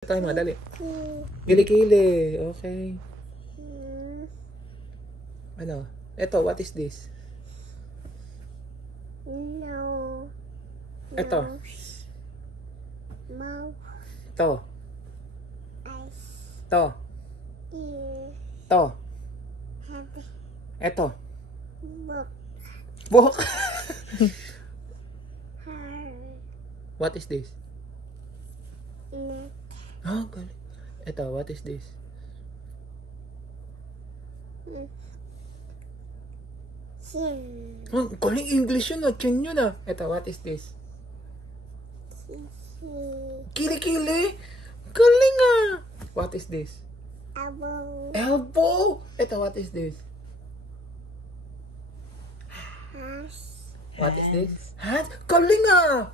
Tayo madali. Kilikili. Okay. Ano? Ito, what is this? No. Ito. Mouth. Ito. Eyes. Ito. Ear. Ito. Head. Ito. Book. Buhok. Hair. What is this? Neck. Ah, galing. Ito, what is this? Chin. Oh, galing English yun ah. Chin yun ah. Ito, what is this? Sisi. Kilikili. Galing ah. What is this? Elbow. Elbow. Ito, what is this? Hands. What is this? Hands. Galing ah.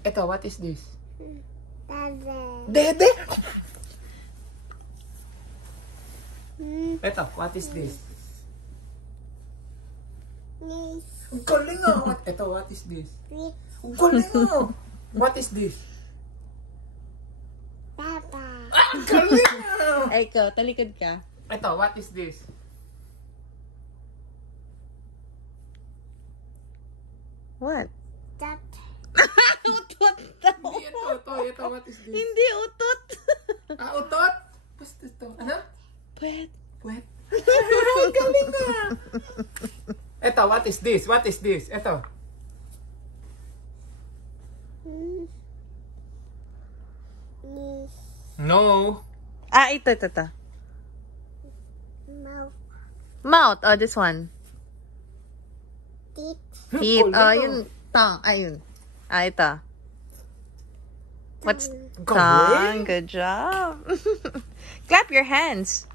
Ito, what is this? Dede. Dede. Ito, what is this? Knees. Galing ah. Ito, what is this? Feet. Galing ah. What is this? Papa. Ah, galing ah. Ay, ikaw, talikod ka. Ito, what is this? What? That. Utot daw. Hindi, ito, what is this? Hindi utot. Ah, utot? Basta ito. Ano? Pwet. Puwet. Galing ah. Ito, what is this? What is this? Ito. Knees. No. Ah, ito. Mouth. Mouth. Oh, this one. Teeth. Teeth. Galing, Oh, ah. yun. Tongue. Ayun. Ah, ito. What's Galing. tongue? Good job. Clap your hands.